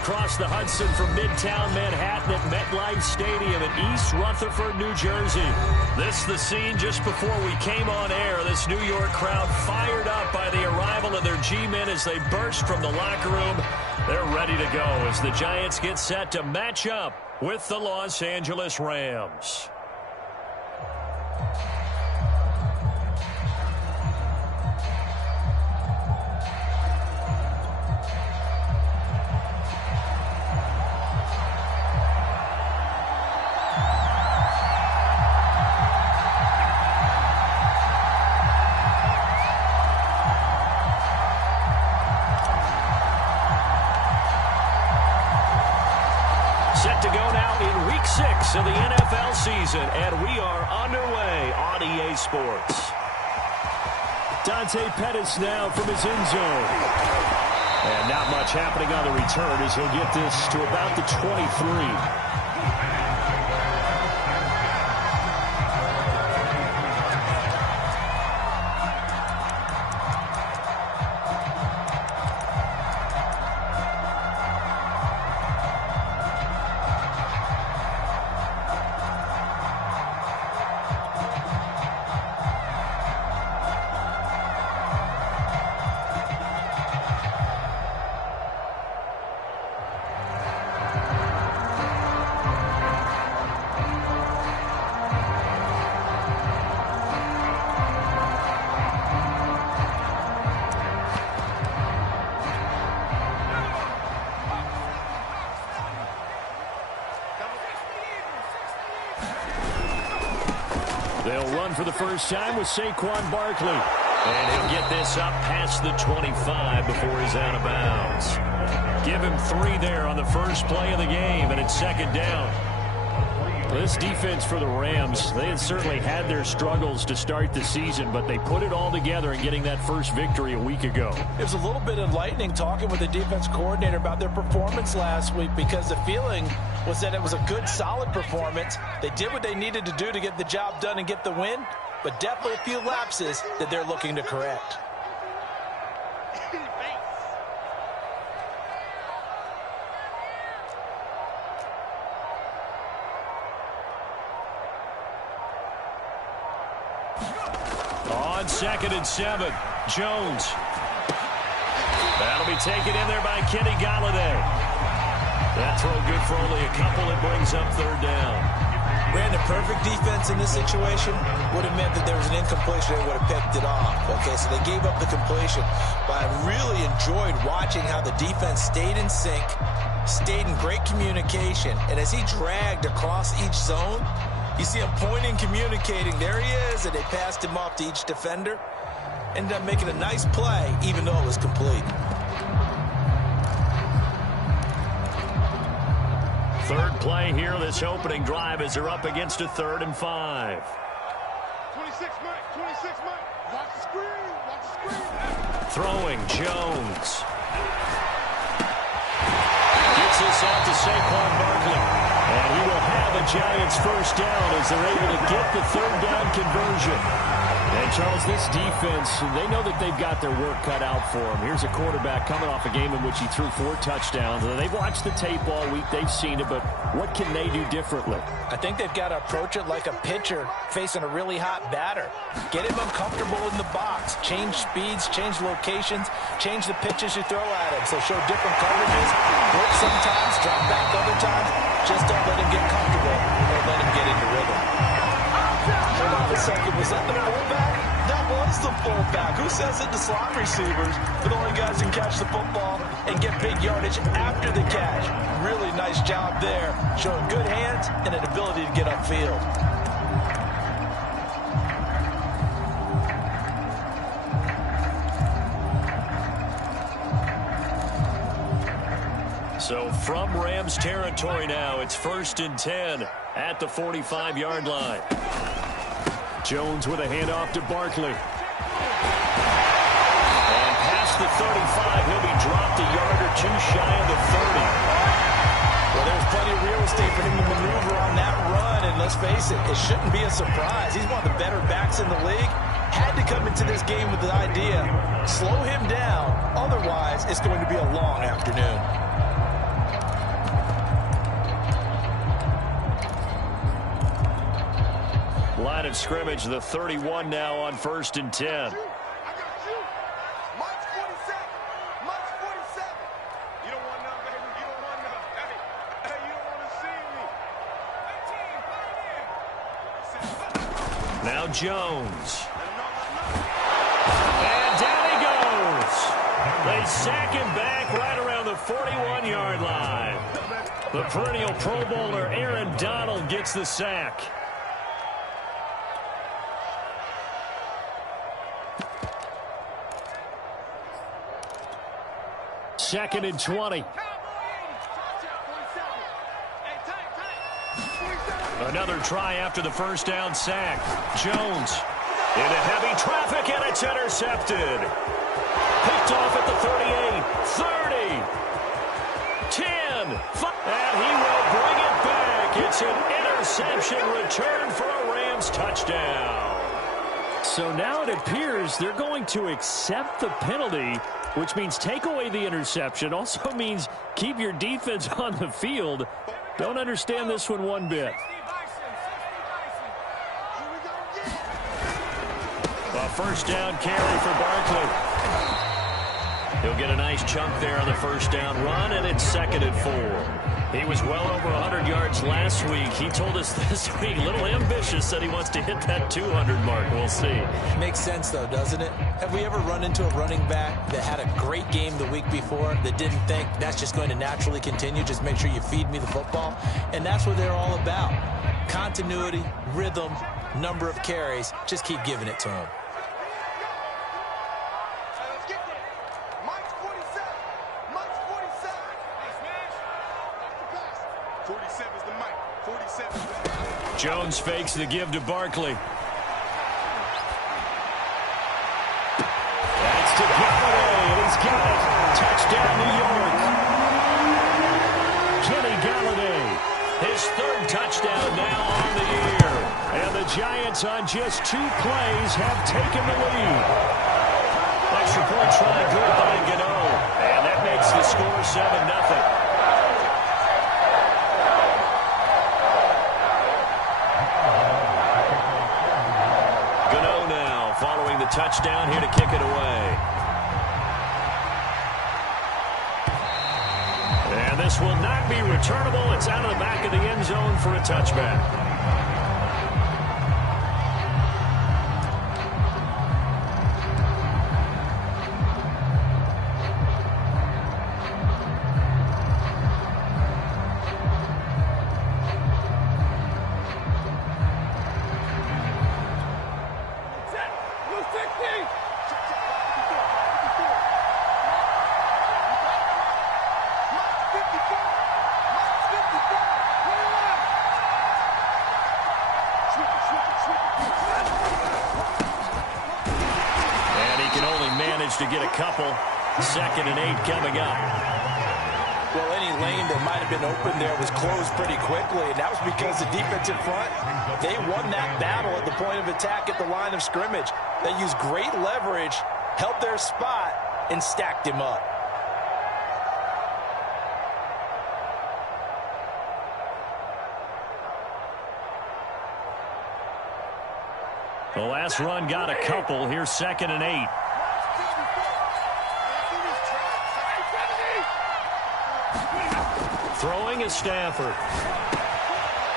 across the Hudson from Midtown Manhattan at MetLife Stadium in East Rutherford, New Jersey. This is the scene just before we came on air. This New York crowd fired up by the arrival of their G-men as they burst from the locker room. They're ready to go as the Giants get set to match up with the Los Angeles Rams. Set to go now in Week 6 of the NFL season, and we are underway on EA Sports. Dante Pettis now from his end zone. And not much happening on the return as he'll get this to about the 23. They'll run for the first time with Saquon Barkley. And he'll get this up past the 25 before he's out of bounds. Give him 3 there on the first play of the game, and it's second down. This defense for the Rams, they had certainly had their struggles to start the season, but they put it all together in getting that first victory a week ago. It was a little bit enlightening talking with the defense coordinator about their performance last week, because the feeling was that it was a good, solid performance. They did what they needed to do to get the job done and get the win, but definitely a few lapses that they're looking to correct. On 2nd and 7, Jones. That'll be taken in there by Kenny Golladay. That throw good for only a couple. It brings up 3rd down. Brandon, perfect defense in this situation would have meant that there was an incompletion. They would have picked it off. Okay, so they gave up the completion. But I really enjoyed watching how the defense stayed in sync, stayed in great communication. And as he dragged across each zone, you see him pointing, communicating. There he is, and they passed him off to each defender. Ended up making a nice play, even though it was complete. 3rd play here, this opening drive, as they're up against a 3rd and 5. 26, Mike. 26, Mike. Watch the screen. Watch the screen. Throwing, Jones. Gets this out to Saquon Barkley. And he will have a Giants first down as they're able to get the 3rd down conversion. And, Charles, this defense, they know that they've got their work cut out for them. Here's a quarterback coming off a game in which he threw 4 touchdowns. They've watched the tape all week. They've seen it, but what can they do differently? I think they've got to approach it like a pitcher facing a really hot batter. Get him uncomfortable in the box. Change speeds, change locations, change the pitches you throw at him. So show different coverages. Blitz sometimes, drop back other times. Just don't let him get comfortable or let him get into rhythm. Hold on a second. Was that the fullback? That was the fullback. Who says it? The slot receivers. But the only guys who can catch the football and get big yardage after the catch. Really nice job there. Showing good hands and an ability to get upfield. So from Rams territory now, it's 1st and 10 at the 45-yard line. Jones with a handoff to Barkley. And past the 35, he'll be dropped a yard or 2 shy of the 30. Well, there's plenty of real estate for him to maneuver on that run, and let's face it, it shouldn't be a surprise. He's one of the better backs in the league. Had to come into this game with the idea, slow him down, otherwise it's going to be a long afternoon. of scrimmage. The 31 now on 1st and 10. I got you. March 47. March 47. You don't want none, baby. You don't want none. Hey, you don't want to see me. Now Jones. And down he goes. They sack him back right around the 41-yard line. The perennial Pro Bowler Aaron Donald gets the sack. Second and 20. Another try after the first down sack. Jones into heavy traffic, and it's intercepted. Picked off at the 38, 30, 10, 5, and he will bring it back. It's an interception return for a Rams touchdown. So now it appears they're going to accept the penalty, which means take away the interception. Also means keep your defense on the field. Don't understand this one bit. A first down carry for Barkley. He'll get a nice chunk there on the first down run, and it's 2nd and 4. He was well over 100 yards last week. He told us this week, a little ambitious, said he wants to hit that 200 mark. We'll see. Makes sense, though, doesn't it? Have we ever run into a running back that had a great game the week before that didn't think that's just going to naturally continue? Just make sure you feed me the football. And that's what they're all about. Continuity, rhythm, number of carries. Just keep giving it to him. 47's the mic. 47's the mic. Jones fakes the give to Barkley. That's to Galladay, and he's got it. Touchdown, New York. Kenny Galladay, his 3rd touchdown now on the year. And the Giants on just 2 plays have taken the lead. Extra point try good by Gano. And that makes the score 7-0. Following the touchdown, here to kick it away. And this will not be returnable. It's out of the back of the end zone for a touchback. To get a couple. 2nd and 8 coming up. Well, any lane that might have been open there was closed pretty quickly, and that was because the defensive front, they won that battle at the point of attack at the line of scrimmage. They used great leverage, held their spot, and stacked him up. The last run got a couple. Here's 2nd and 8. Throwing is Stafford.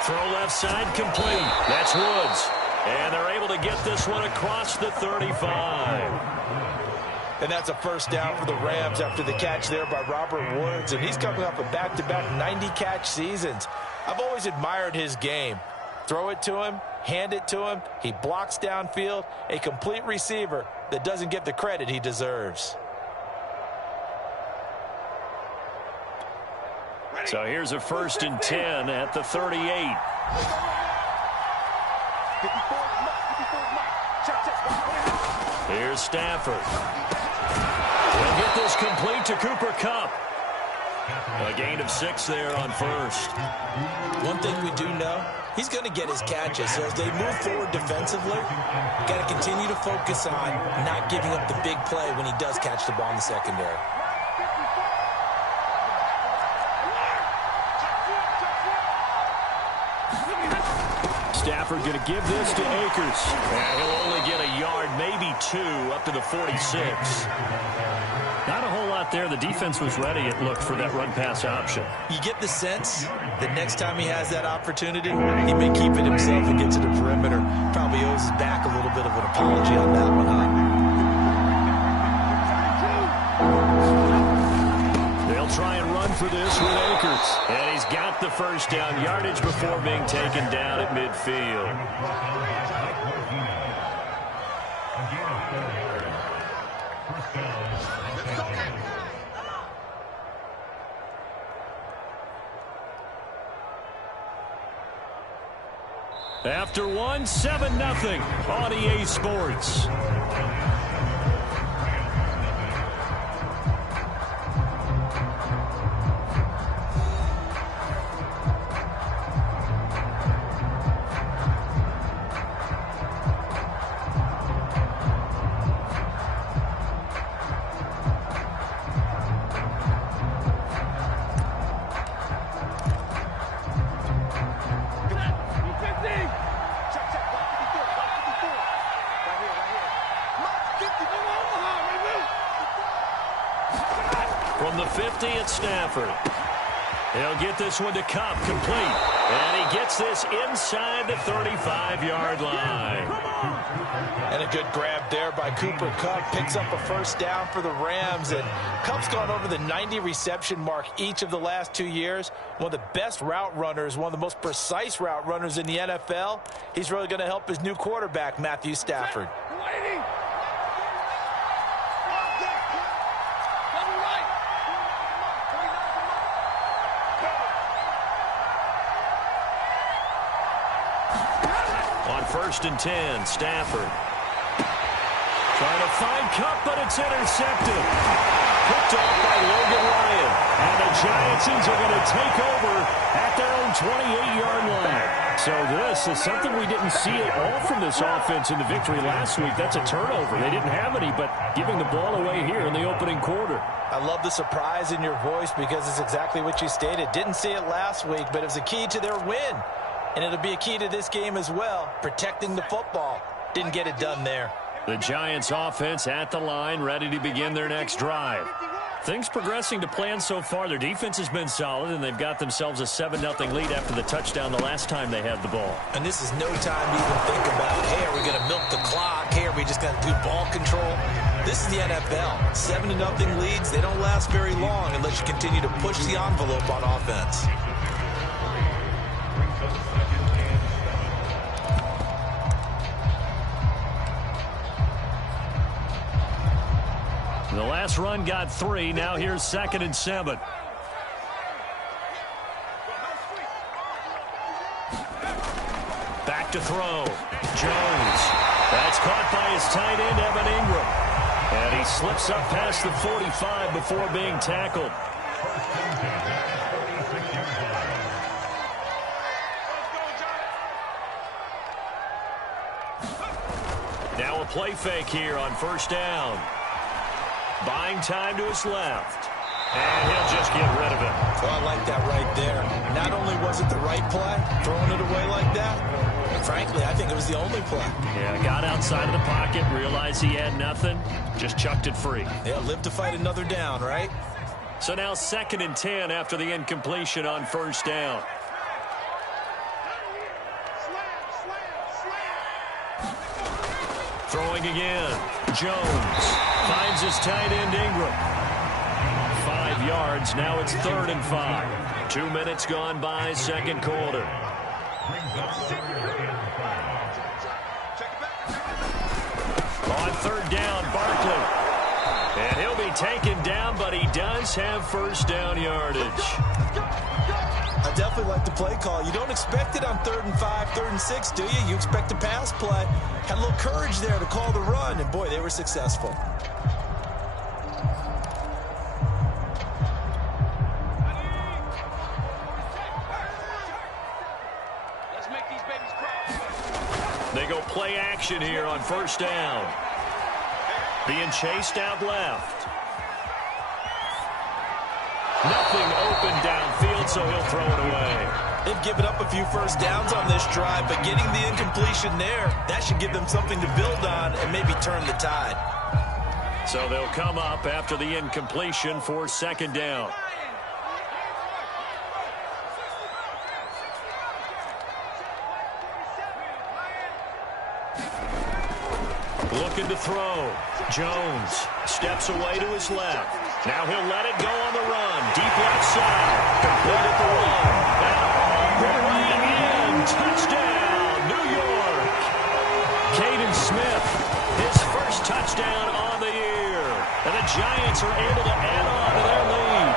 Throw left side complete. That's Woods. And they're able to get this one across the 35. And that's a first down for the Rams after the catch there by Robert Woods. And he's coming off a back-to-back 90-catch seasons. I've always admired his game. Throw it to him, hand it to him. He blocks downfield. A complete receiver that doesn't get the credit he deserves. So here's a 1st and 10 at the 38. Here's Stafford. He'll get this complete to Cooper Kupp. A gain of 6 there on 1st. One thing we do know, he's going to get his catches. So as they move forward defensively, got to continue to focus on not giving up the big play when he does catch the ball in the secondary. Stafford going to give this to Akers. And he'll only get a yard, maybe 2, up to the 46. Not a whole lot there. The defense was ready, it looked, for that run-pass option. You get the sense that next time he has that opportunity, he may keep it himself and get to the perimeter. Probably owes his back a little bit of an apology on that one, huh? They'll try and run for this with Akers. And he's got the first down yardage before being taken down at midfield. After one, 7-0 on EA Sports. From the 50 at Stafford. He'll get this one to Kupp, complete. And he gets this inside the 35-yard line. And a good grab there by Cooper Kupp. Picks up a first down for the Rams. And Kupp's gone over the 90 reception mark each of the last 2 years. One of the best route runners, one of the most precise route runners in the NFL. He's really going to help his new quarterback, Matthew Stafford. First and 10, Stafford. Trying to find Kupp, but it's intercepted. Picked off by Logan Ryan. And the Giants are going to take over at their own 28-yard line. So this is something we didn't see at all from this offense in the victory last week. That's a turnover. They didn't have any, but giving the ball away here in the opening quarter. I love the surprise in your voice because it's exactly what you stated. Didn't see it last week, but it was a key to their win. And it'll be a key to this game as well, protecting the football. Didn't get it done there. The Giants offense at the line, ready to begin their next drive. Things progressing to plan so far. Their defense has been solid, and they've got themselves a 7-0 lead after the touchdown the last time they had the ball. And this is no time to even think about, hey, are we going to milk the clock? Hey, are we just going to do ball control? This is the NFL. 7-0 leads, they don't last very long unless you continue to push the envelope on offense. The last run got 3. Now here's 2nd and 7. Back to throw. Jones. That's caught by his tight end, Evan Ingram. And he slips up past the 45 before being tackled. Now a play fake here on first down. Buying time to his left. And he'll just get rid of it. Oh, I like that right there. Not only was it the right play, throwing it away like that, but frankly, I think it was the only play. Yeah, got outside of the pocket, realized he had nothing, just chucked it free. Yeah, live to fight another down, right? So now 2nd and 10 after the incompletion on first down. Throwing again. Jones finds his tight end Ingram. 5 yards. Now it's 3rd and 5. 2 minutes gone by, second quarter. On third down, Barkley. And he'll be taken down, but he does have first down yardage. I definitely like the play call. You don't expect it on 3rd and 5, 3rd and 6, do you? You expect a pass play. Had a little courage there to call the run, and boy, they were successful. Let's make these babies cry. They go play action here on first down. Being chased out left. Nothing open downfield, so he'll throw it away. They've given up a few first downs on this drive, but getting the incompletion there, that should give them something to build on and maybe turn the tide. So they'll come up after the incompletion for second down. Looking to throw. Jones steps away to his left. Now he'll let it go on the run. Deep left side. Complete at the one. And all the way in. Touchdown, New York. Caden Smith, his first touchdown on the year. And the Giants are able to add on to their lead.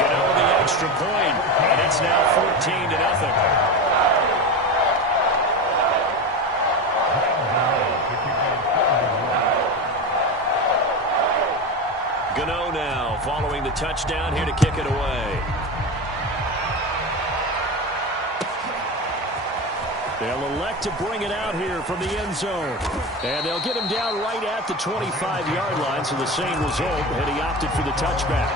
Get over the extra point, and it's now 14-0. Gano now following the touchdown here to kick it away. They'll elect to bring it out here from the end zone. And they'll get him down right at the 25-yard line, so the same result had he opted for the touchback.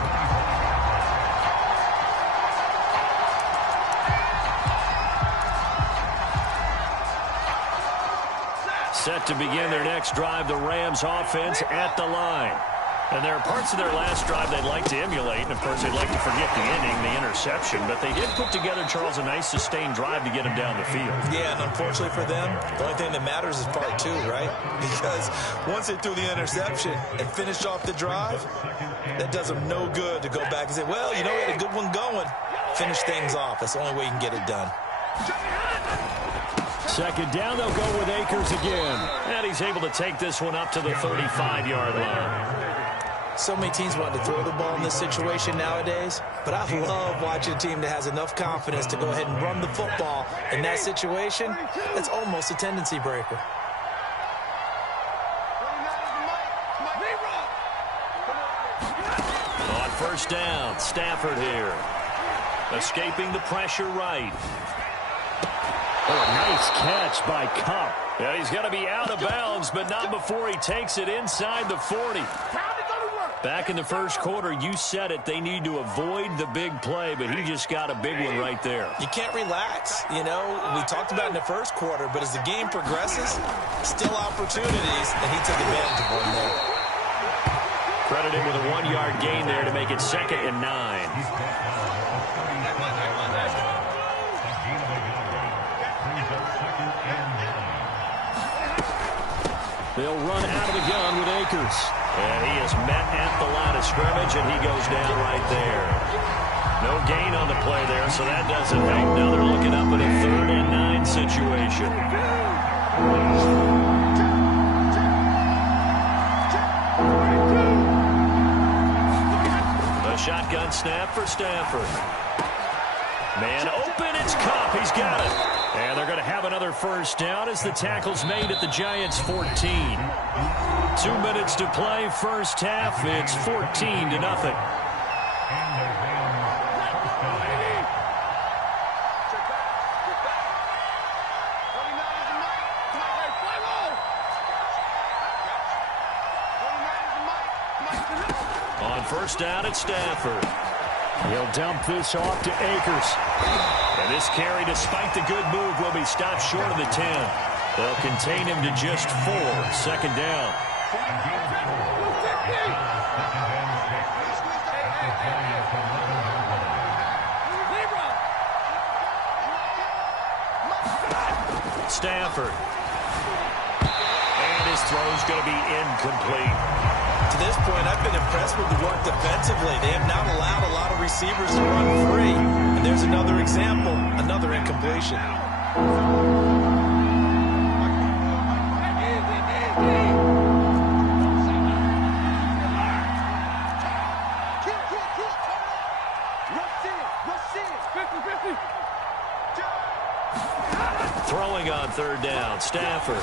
Set to begin their next drive, the Rams offense at the line. And there are parts of their last drive they'd like to emulate, and of course they'd like to forget the ending, the interception, but they did put together, Charles, a nice sustained drive to get them down the field. Yeah, and unfortunately for them, the only thing that matters is part two, right? Because once they threw the interception and finished off the drive, that does them no good to go back and say, well, you know, we had a good one going. Finish things off. That's the only way you can get it done. Second down, they'll go with Akers again. And he's able to take this one up to the 35-yard line. So many teams want to throw the ball in this situation nowadays, but I love watching a team that has enough confidence to go ahead and run the football. In that situation, that's almost a tendency breaker. On first down, Stafford here. Escaping the pressure right. Oh, a nice catch by Kupp. Yeah, he's going to be out of bounds, but not before he takes it inside the 40. Back in the first quarter, you said it, they need to avoid the big play, but he just got a big one right there. You can't relax. You know, we talked about in the first quarter, but as the game progresses, still opportunities, and he took advantage of one there. Credited with a 1-yard gain there to make it 2nd and 9. They'll run out of the gun with Akers. And he is met at the line of scrimmage, and he goes down right there. No gain on the play there, so that doesn't help. Now they're looking up at a 3rd and 9 situation. A shotgun snap for Stafford. Man open, it's Kupp. He's got it. And they're going to have another first down as the tackle's made at the Giants' 14. 2 minutes to play, first half. It's 14-0. On first down, it's Stafford. He'll dump this off to Akers. And this carry, despite the good move, will be stopped short of the 10. They'll contain him to just 4. Second down. Stafford. And his throw's going to be incomplete. To this point, I've been impressed with the work defensively. They have not allowed a lot of receivers to run free. And there's another example, another incompletion. Throwing on third down, Stafford.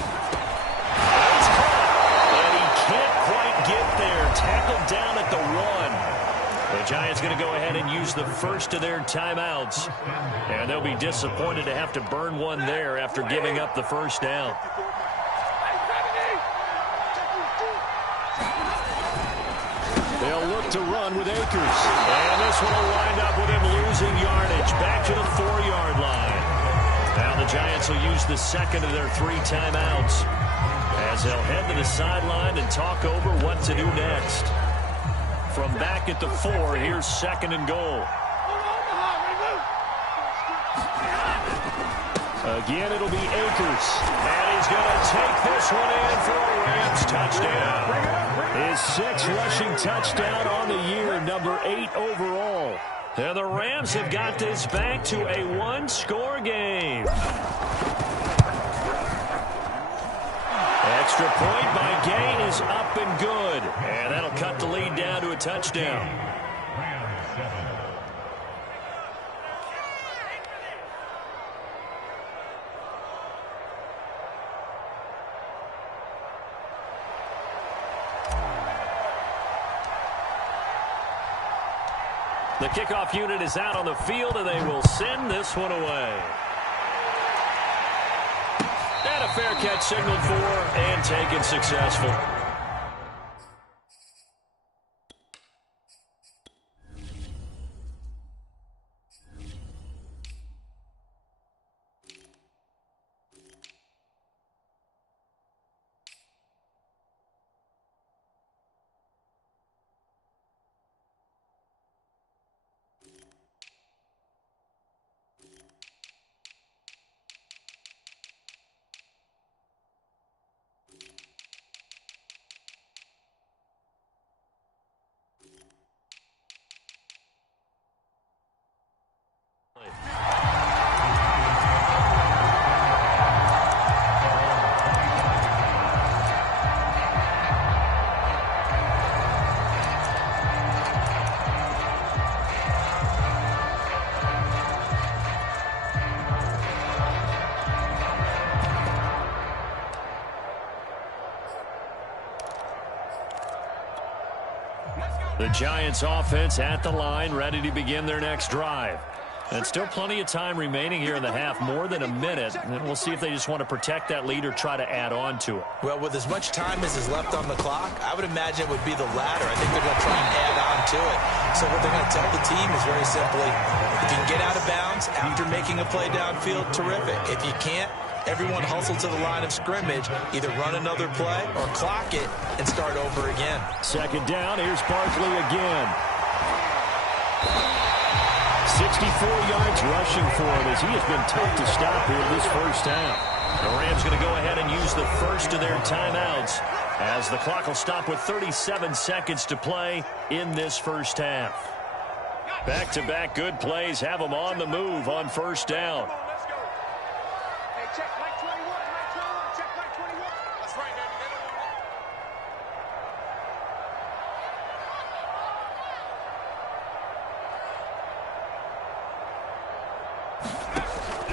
Can't quite get there. Tackled down at the 1. The Giants going to go ahead and use the first of their timeouts. And they'll be disappointed to have to burn one there after giving up the first down. They'll They'll look to run with Akers. And this one will wind up with him losing yardage. Back to the 4-yard line. Now the Giants will use the second of their 3 timeouts as they'll head to the sideline and talk over what to do next. From back at the 4, here's 2nd and goal. Again, it'll be Akers. And he's going to take this one in for a Rams touchdown. His 6th rushing touchdown on the year, number 8 overall. And the Rams have got this back to a 1-score game. Extra point by Gay is up and good. And that'll cut the lead down to a touchdown. The kickoff unit is out on the field, and they will send this one away. And a fair catch signaled for and taken successful. The Giants offense at the line, ready to begin their next drive. And still plenty of time remaining here in the half, more than a minute. And we'll see if they just want to protect that lead or try to add on to it. Well, with as much time as is left on the clock, I would imagine it would be the latter. I think they're going to try and add on to it. So what they're going to tell the team is very simply, if you can get out of bounds after making a play downfield, terrific. If you can't, everyone hustle to the line of scrimmage, either run another play or clock it and start over again. 2nd down, here's Barkley again. 64 yards rushing for him as he has been tough to stop here this first half. The Rams going to go ahead and use the first of their timeouts as the clock will stop with 37 seconds to play in this first half. Back-to-back good plays have them on the move on first down. Check Mike 21, check Mike 21. That's right, man. They don't want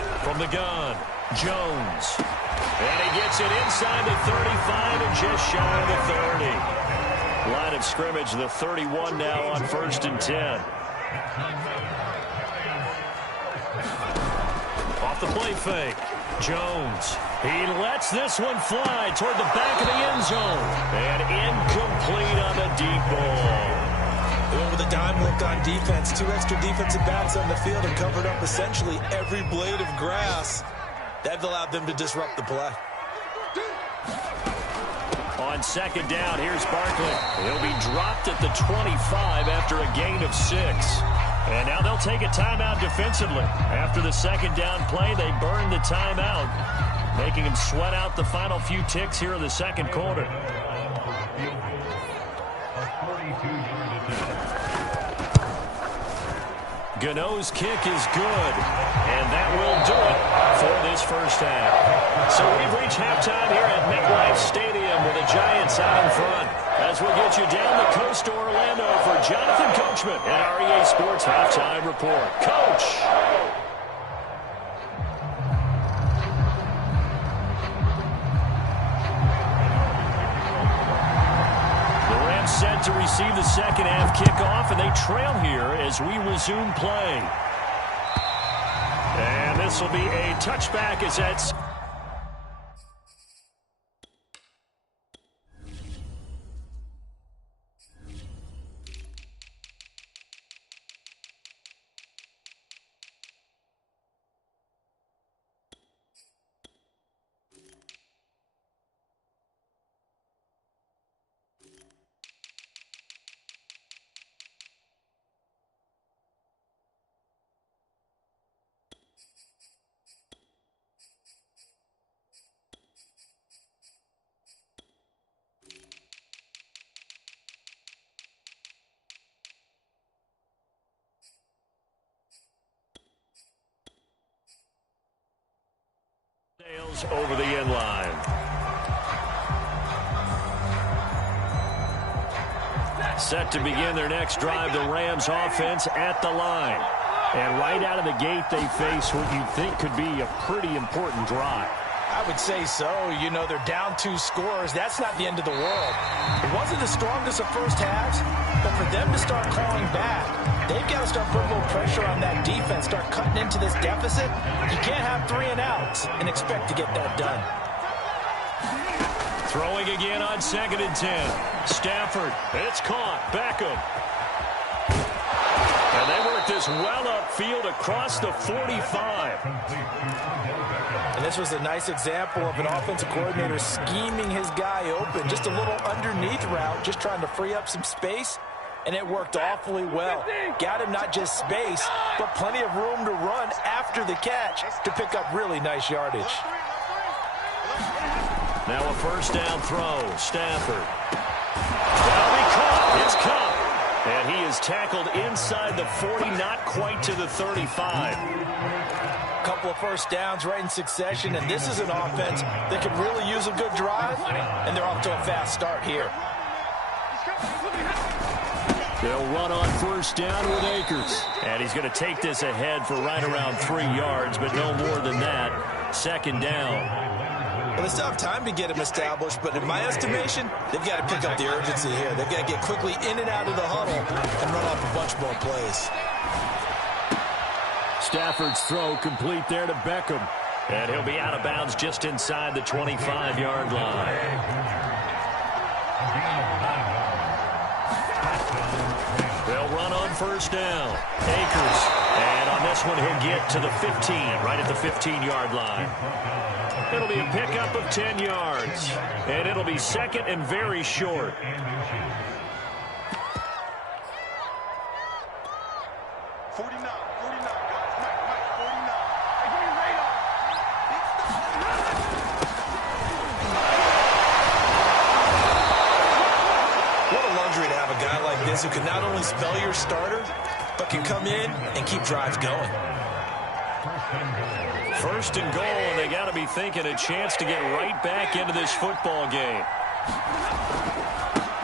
it. From the gun, Jones. And he gets it inside the 35 and just shy of the 30. Line of scrimmage, the 31 now on 1st and 10. Off the play fake. Jones, he lets this one fly toward the back of the end zone. And incomplete on the deep ball. Well, with a dime left on defense, 2 extra defensive backs on the field and covered up essentially every blade of grass. That allowed them to disrupt the play. On 2nd down, here's Barkley. He'll be dropped at the 25 after a gain of 6. And now they'll take a timeout defensively. After the 2nd down play, they burn the timeout, making them sweat out the final few ticks here in the 2nd quarter. Gano's kick is good, and that will do it for this first half. So we've reached halftime here at MetLife Stadium with the Giants out in front. As we'll get you down the coast to Orlando for Jonathan Coachman and our EA Sports Halftime Report. Coach! Set to receive the second half kickoff, and they trail here as we resume play. And this will be a touchback as that's... yards over the end line. Set to begin their next drive, the Rams offense at the line. And right out of the gate, they face what you think could be a pretty important drive. I would say so. You know, they're down 2 scores. That's not the end of the world. It wasn't the strongest of first halves, but for them to start clawing back, they've got to start putting a little pressure on that defense, start cutting into this deficit. You can't have 3 and outs and expect to get that done. Throwing again on 2nd and 10. Stafford, it's caught. Beckham. And they work this well upfield across the 45. And this was a nice example of an offensive coordinator scheming his guy open. Just a little underneath route, just trying to free up some space. And it worked awfully well. Got him not just space, but plenty of room to run after the catch to pick up really nice yardage. Now a first down throw. Stafford. That'll be caught. It's caught. And he is tackled inside the 40, not quite to the 35. Couple of first downs right in succession, and this is an offense that could really use a good drive, and they're off to a fast start here. They'll run on first down with Akers. And he's going to take this ahead for right around 3 yards, but no more than that. 2nd down. Well, they still have time to get him established, but in my estimation, they've got to pick up the urgency here. They've got to get quickly in and out of the huddle and run off a bunch more plays. Stafford's throw complete there to Beckham. And he'll be out of bounds just inside the 25-yard line. They'll run on first down. Akers. And on this one, he'll get to the 15, right at the 15-yard line. It'll be a pickup of 10 yards. And it'll be 2nd and very short. Who can not only spell your starter, but can come in and keep drives going. 1st and goal, and they got to be thinking a chance to get right back into this football game.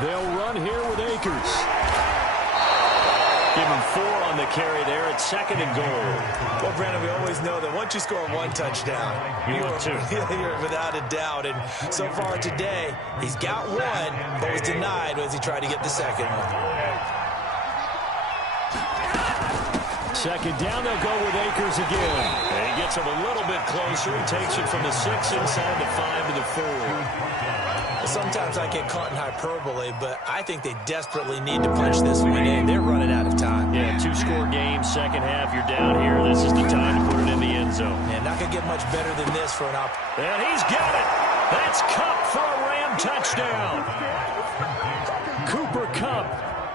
They'll run here with Akers. Give him 4 on the carry there at 2nd and goal. Well, Brandon, we always know that once you score 1 touchdown, you're without a doubt. And so far today, he's got 1, but was denied as he tried to get the 2nd one. 2nd down, they'll go with Akers again. And he gets him a little bit closer. He takes it from the 6 inside the 5 to the 4. Well, sometimes I get caught in hyperbole, but I think they desperately need to punch this one in. They're running out of time. Yeah, 2-score game, 2nd half, you're down here. This is the time to put it in the end zone. Man, not going to get much better than this for an op. And he's got it. That's Kupp for a Ram touchdown. Cooper Kupp,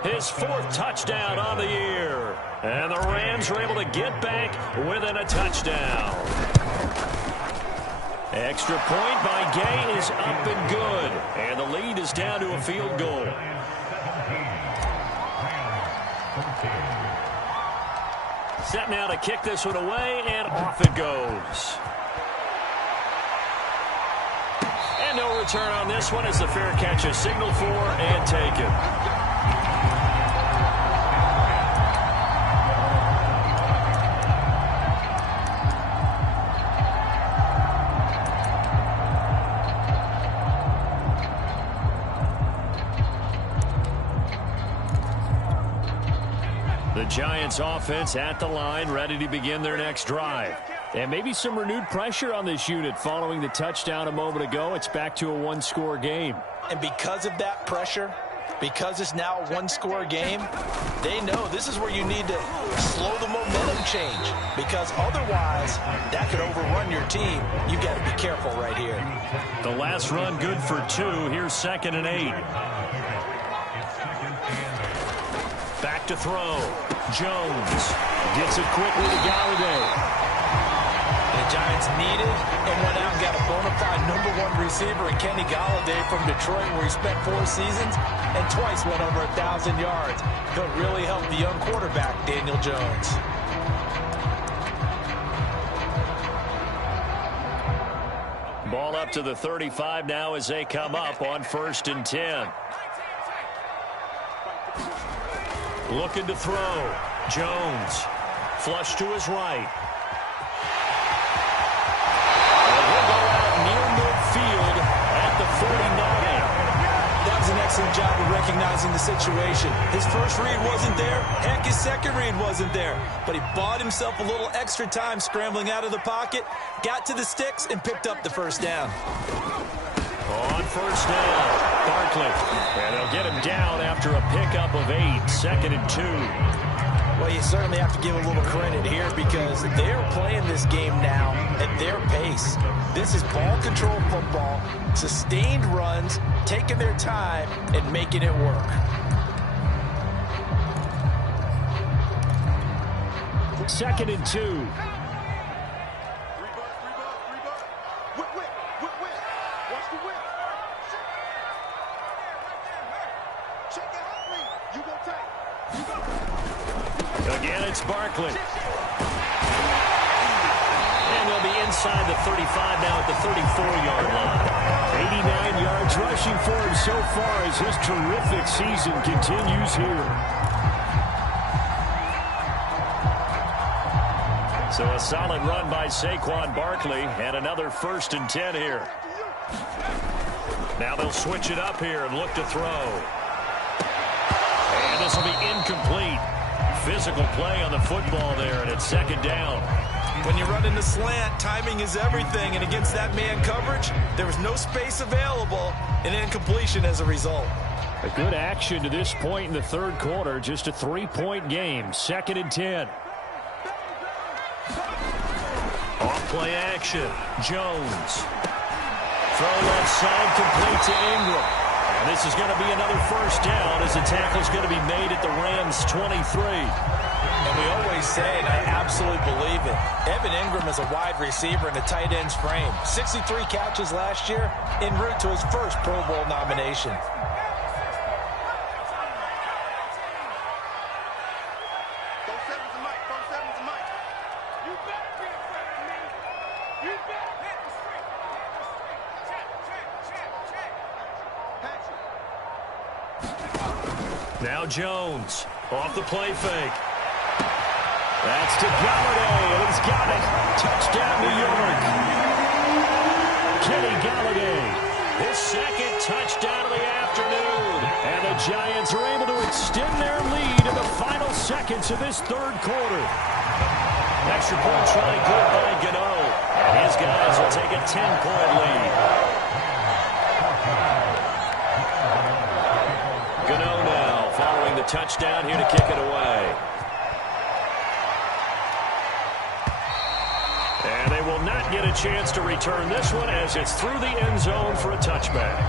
his 4th touchdown on the year. And the Rams are able to get back within a touchdown. Extra point by Gay is up and good. And the lead is down to a field goal. Set now to kick this one away, and off it goes. And no return on this one as the fair catch is signaled for and taken. The Giants offense at the line, ready to begin their next drive. And maybe some renewed pressure on this unit following the touchdown a moment ago. It's back to a 1-score game. And because of that pressure, because it's now a 1-score game, they know this is where you need to slow the momentum change. Because otherwise, that could overrun your team. You've got to be careful right here. The last run good for 2. Here's 2nd and 8. Back to throw. Jones gets it quickly to Galladay. The Giants needed and went out and got a bona fide #1 receiver in Kenny Galladay from Detroit, where he spent 4 seasons and twice went over 1,000 yards. He'll really help the young quarterback, Daniel Jones. to the 35 now as they come up on 1st and 10. Looking to throw. Jones. Flush to his right. And he'll go out near midfield at the 49. That was an excellent job of recognizing the situation. His first read wasn't there. Heck, his second read wasn't there. But he bought himself a little extra time scrambling out of the pocket, got to the sticks, and picked up the first down. On 1st down, Barkley. And they'll get him down after a pickup of 8, 2nd and 2. Well, you certainly have to give a little credit here because they're playing this game now at their pace. This is ball control football, sustained runs, taking their time and making it work. Second and 2. Whip. Watch the whip. Shake it hot, please. You go tight. You go. Again, it's Barkley. And they'll be inside the 35 now at the 34-yard line. 89 yards rushing for him so far as his terrific season continues here. So a solid run by Saquon Barkley and another 1st and 10 here. Now they'll switch it up here and look to throw. And this will be incomplete. Physical play on the football there, and it's 2nd down. When you run in the slant, timing is everything, and against that man coverage, there was no space available, and incompletion as a result. A good action to this point in the 3rd quarter, just a 3-point game, 2nd and 10. Off play action, Jones. Throw left side, complete to Ingram. And this is going to be another 1st down as the tackle's going to be made at the Rams' 23. And we always say, and I absolutely believe it, Evan Ingram is a wide receiver in the tight end's frame. 63 catches last year, en route to his first Pro Bowl nomination. Throw sevens to Mike. You better be in front of me. You better hit the street. Check. Now Jones off the play fake. That's to Galladay, and he's got it. Touchdown, New York. Kenny Galladay, his 2nd touchdown of the afternoon. And the Giants are able to extend their lead in the final seconds of this 3rd quarter. Extra point try good by Gano. And his guys will take a 10-point lead. Gano now following the touchdown here to kick it away. And they will not get a chance to return this one as it's through the end zone for a touchback.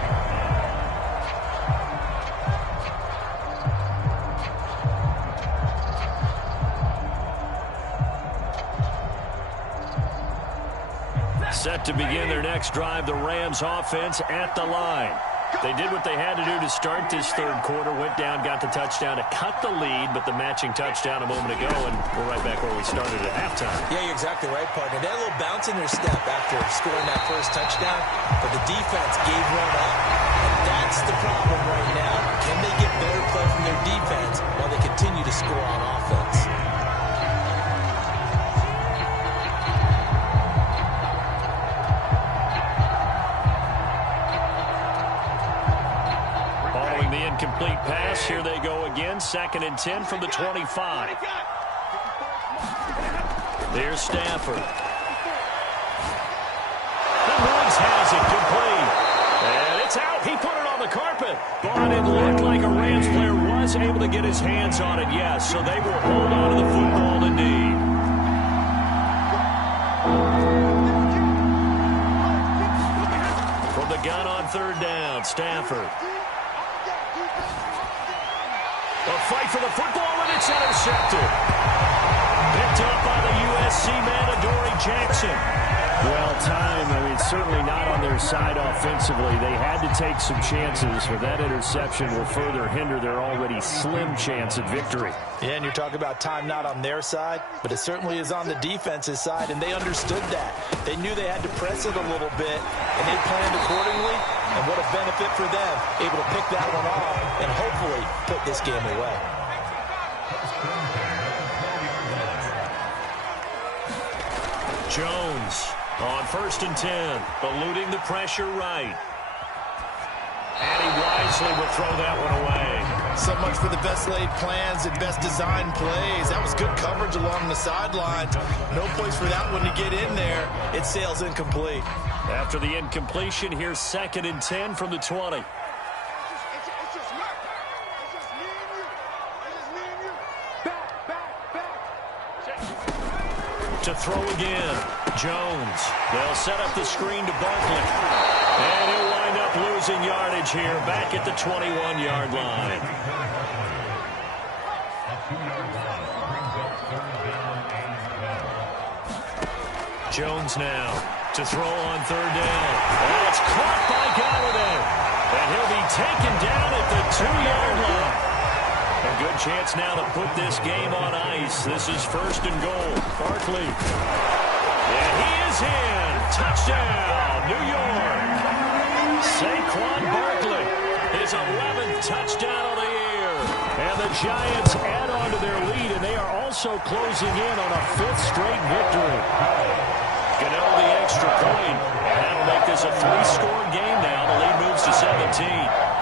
Set to begin their next drive, the Rams offense at the line. They did what they had to do to start this 3rd quarter, went down, got the touchdown to cut the lead, but the matching touchdown a moment ago, and we're right back where we started at halftime. Yeah, you're exactly right, partner. They had a little bounce in their step after scoring that first touchdown, but the defense gave one up, and that's the problem right now. Can they get better play from their defense while they continue to score on offense? Incomplete pass. Here they go again. 2nd and 10 from the 25. There's Stafford. The Woods has it complete. And it's out. He put it on the carpet. But it looked like a Rams player was able to get his hands on it, yes. So they will hold on to the football indeed. From the gun on 3rd down, Stafford. A fight for the football, and it's intercepted. picked up by the USC man, Adoree Jackson. Well timed. I mean, certainly not on their side offensively. They had to take some chances, but that interception will further hinder their already slim chance at victory. Yeah, and you're talking about time not on their side, but it certainly is on the defense's side, and they understood that. They knew they had to press it a little bit, and they planned accordingly, and what a benefit for them, able to pick that one off and hopefully put this game away. Jones on 1st and 10, eluding the pressure right. And he wisely will throw that one away. So much for the best laid plans and best designed plays. That was good coverage along the sidelines. No place for that one to get in there. It sails incomplete. After the incompletion, here's 2nd and 10 from the 20. It's just me. It's just me and you. It's just me and you. Back. To throw again, Jones. They'll set up the screen to Barkley. And he'll wind up losing yardage here, back at the 21-yard line. Jones now to throw on 3rd down. And it's caught by Golladay. And he'll be taken down at the 2-yard line. A good chance now to put this game on ice. This is 1st and goal. Barkley. And he is in. Touchdown, New York. Saquon Barkley, his 11th touchdown of the year. And the Giants add on to their lead, and they are also closing in on a 5th straight victory. Gano the extra point, and that'll make this a 3-score game now. The lead moves to 17.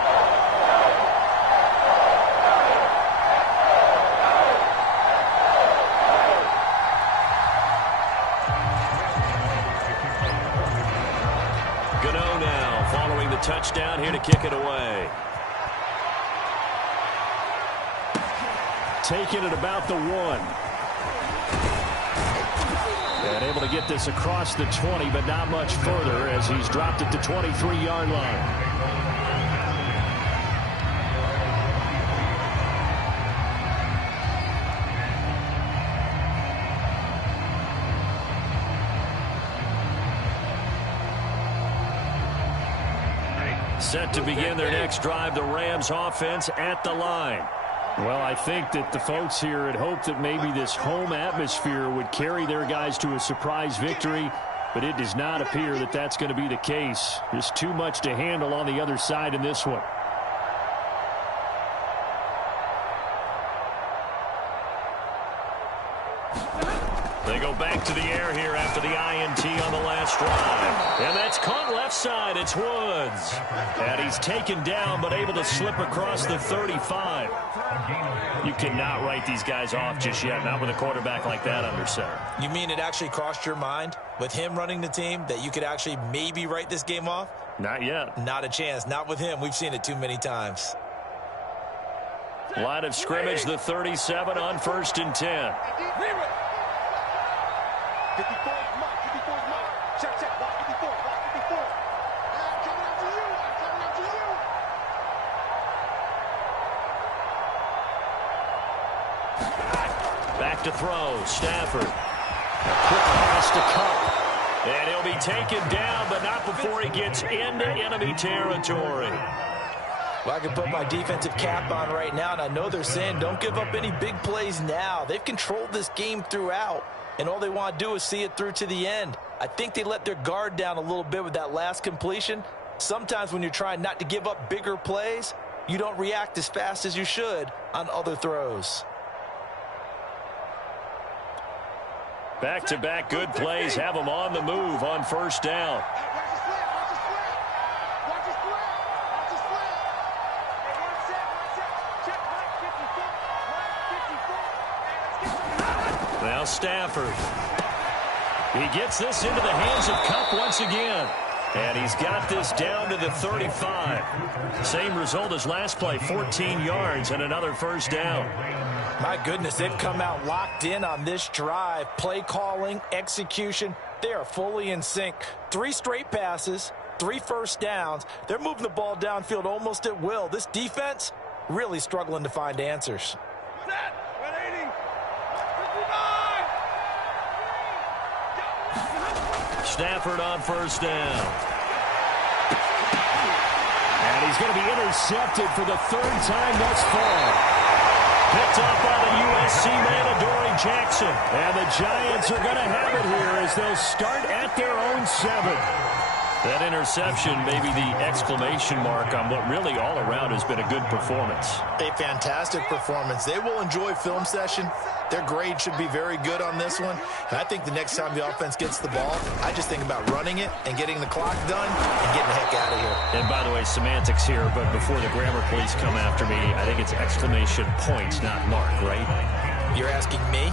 Touchdown here to kick it away. Taking it about the 1. And able to get this across the 20, but not much further as he's dropped at the 23-yard line. Set to begin their next drive, the Rams offense at the line. Well, I think that the folks here had hoped that maybe this home atmosphere would carry their guys to a surprise victory, but it does not appear that that's going to be the case. There's too much to handle on the other side in this one. They go back to the air here after the INT on the last drive. And that's caught left side. It's Woods. And he's taken down but able to slip across the 35. You cannot write these guys off just yet, not with a quarterback like that under center. You mean it actually crossed your mind with him running the team that you could actually maybe write this game off? Not yet. Not a chance. Not with him. We've seen it too many times. Line of scrimmage, the 37 on 1st and 10. 54 is Mike. 54 is Mike. Check, check. Watch 54. Watch 54. I'm coming after you. I'm coming after you. Back to throw. Stafford. A quick pass to Kupp. And he'll be taken down, but not before he gets into enemy territory. Well, I can put my defensive cap on right now, and I know they're saying don't give up any big plays now. They've controlled this game throughout, and all they want to do is see it through to the end. I think they let their guard down a little bit with that last completion. Sometimes when you're trying not to give up bigger plays, you don't react as fast as you should on other throws. Back-to-back good plays have them on the move on 1st down. Watch his flag. Watch his flag. Watch his flag. Watch his flag. Hey, one set. Check. Mike 54. Mike 54. Now Stafford. He gets this into the hands of Kupp once again. And he's got this down to the 35. Same result as last play, 14 yards and another 1st down. My goodness, they've come out locked in on this drive. Play calling, execution, they are fully in sync. 3 straight passes, 3 first downs. They're moving the ball downfield almost at will. This defense really struggling to find answers. Set. 180. 59. Stafford on first down. And he's going to be intercepted for the third time thus far. Picked up by the USC man, Adoree Jackson. And the Giants are going to have it here as they'll start at their own 7. That interception may be the exclamation mark on what really all around has been a good performance. A fantastic performance. They will enjoy film session. Their grade should be very good on this one. And I think the next time the offense gets the ball, I just think about running it and getting the clock done and getting the heck out of here. And by the way, semantics here, but before the grammar police come after me, I think it's exclamation point, not mark, right? You're asking me?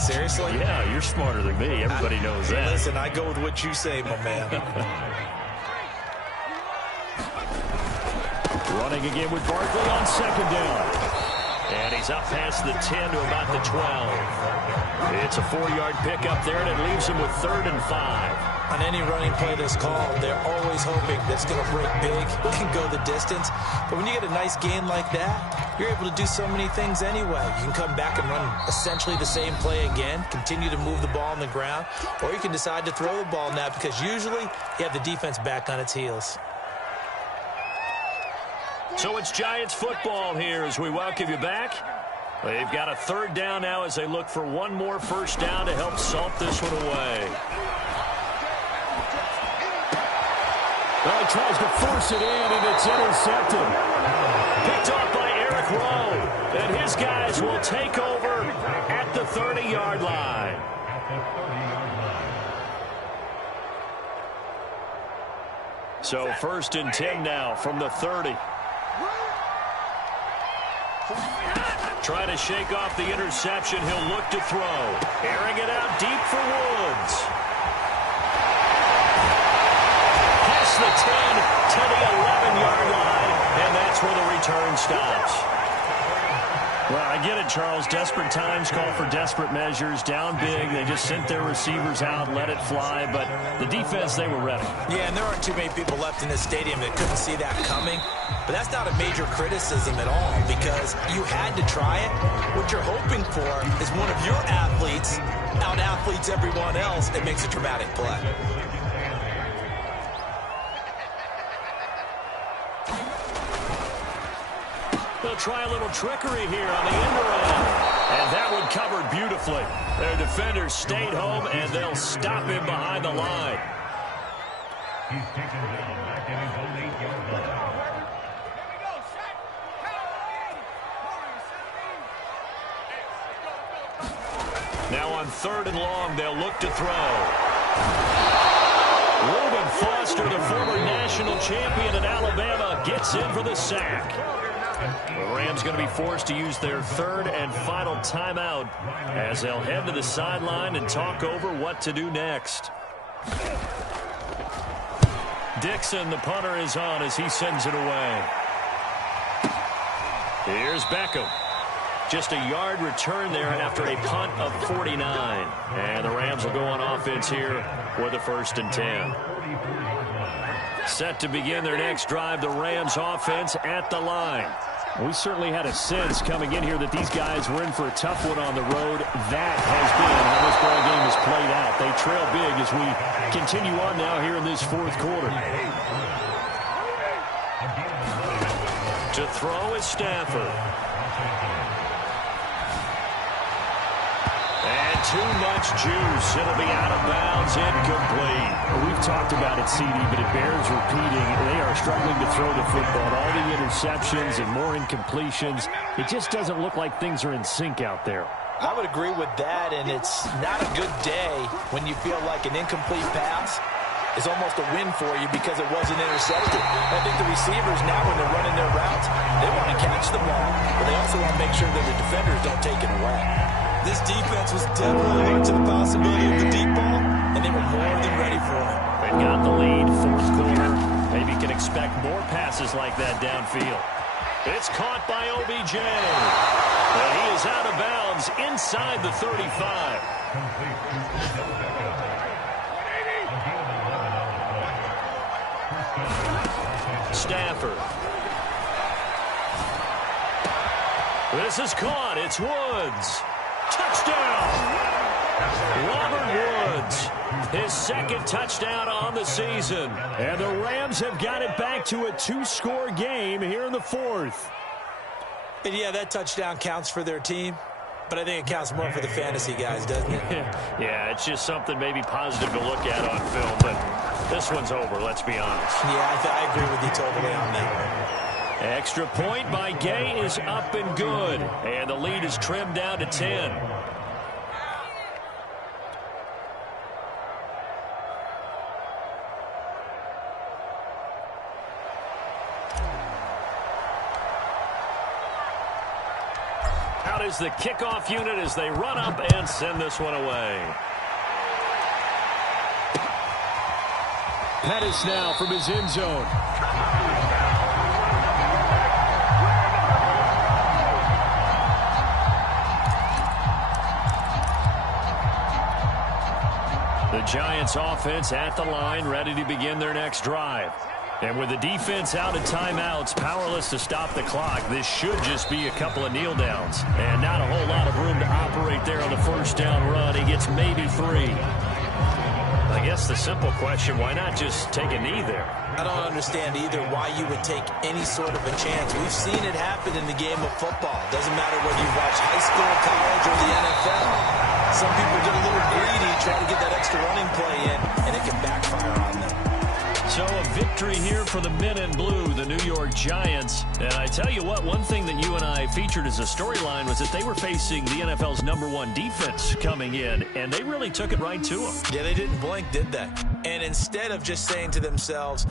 Seriously? Yeah, you're smarter than me. Everybody knows that. Listen, I go with what you say, my man. Running again with Barkley on second down. And he's up past the 10 to about the 12. It's a 4-yard pickup there, and it leaves him with 3rd and 5. On any running play that's called, they're always hoping that it's going to break big and go the distance. But when you get a nice gain like that, you're able to do so many things anyway. You can come back and run essentially the same play again, continue to move the ball on the ground, or you can decide to throw the ball now because usually you have the defense back on its heels. So it's Giants football here as we welcome you back. They've got a 3rd down now as they look for one more first down to help salt this one away. Well, he tries to force it in, and it's intercepted. Picked off by Eric Rowe. And his guys will take over at the 30-yard line. So 1st and 10 now from the 30. Trying to shake off the interception. He'll look to throw. Airing it out deep for Woods. Past the 10 to the 11-yard line, and that's where the return stops. Well, I get it, Charles. Desperate times call for desperate measures. Down big, they just sent their receivers out, let it fly. But the defense, they were ready. Yeah, and there aren't too many people left in this stadium that couldn't see that coming. But that's not a major criticism at all because you had to try it. What you're hoping for is one of your athletes out-athletes everyone else and makes a dramatic play. They'll try a little trickery here on the end around. And that one covered beautifully. Their defenders stayed home, and they'll stop him behind the line. He's taken down back in his own 8-yard line. Now on 3rd and long, they'll look to throw. Reuben Foster, the former national champion at Alabama, gets in for the sack. The Rams going to be forced to use their 3rd and final timeout as they'll head to the sideline and talk over what to do next. Dixon, the punter, is on as he sends it away. Here's Beckham. Just a yard return there after a punt of 49. And the Rams will go on offense here with a 1st and 10. Set to begin their next drive, the Rams offense at the line. We certainly had a sense coming in here that these guys were in for a tough one on the road. That has been how this ball game has played out. They trail big as we continue on now here in this 4th quarter. To throw is Stafford. And too much juice. It'll be out of bounds, incomplete. We've talked about it, CD, but it bears repeating. They are struggling to throw the football. All the interceptions and more incompletions. It just doesn't look like things are in sync out there. I would agree with that, and it's not a good day when you feel like an incomplete pass is almost a win for you because it wasn't intercepted. I think the receivers now, when they're running their routes, they want to catch the ball, but they also want to make sure that the defenders don't take it away. This defense was definitely alert to the possibility of the deep ball, and they were more than ready for it. They've got the lead, 4th quarter. Maybe you can expect more passes like that downfield. It's caught by OBJ. But he is out of bounds inside the 35. Stafford. This is caught. It's Woods. Touchdown. Robert Woods, his second touchdown on the season. And the Rams have got it back to a 2-score game here in the fourth. And yeah, that touchdown counts for their team, but I think it counts more for the fantasy guys, doesn't it? Yeah, it's just something maybe positive to look at on film, but this one's over, let's be honest. Yeah, I agree with you totally on that. Extra point by Gay is up and good, and the lead is trimmed down to 10. Out is the kickoff unit as they run up and send this one away. Pettis now from his end zone. The Giants offense at the line, ready to begin their next drive. And with the defense out of timeouts, powerless to stop the clock, this should just be a couple of kneel downs. And not a whole lot of room to operate there on the first down run. He gets maybe 3. I guess the simple question, why not just take a knee there? I don't understand either why you would take any sort of a chance. We've seen it happen in the game of football. Doesn't matter whether you watch high school, college, or the NFL. Some people get a little greedy, try to get that extra running play in, and it can backfire on them. So a victory here for the men in blue, the New York Giants. And I tell you what, one thing that you and I featured as a storyline was that they were facing the NFL's #1 defense coming in, and they really took it right to them. Yeah, they didn't blink, did they? And instead of just saying to themselves,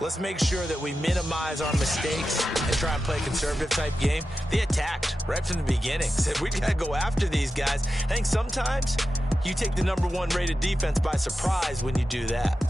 let's make sure that we minimize our mistakes and try and play a conservative type game, they attacked right from the beginning. Said, we got to go after these guys. I think sometimes you take the #1 rated defense by surprise when you do that.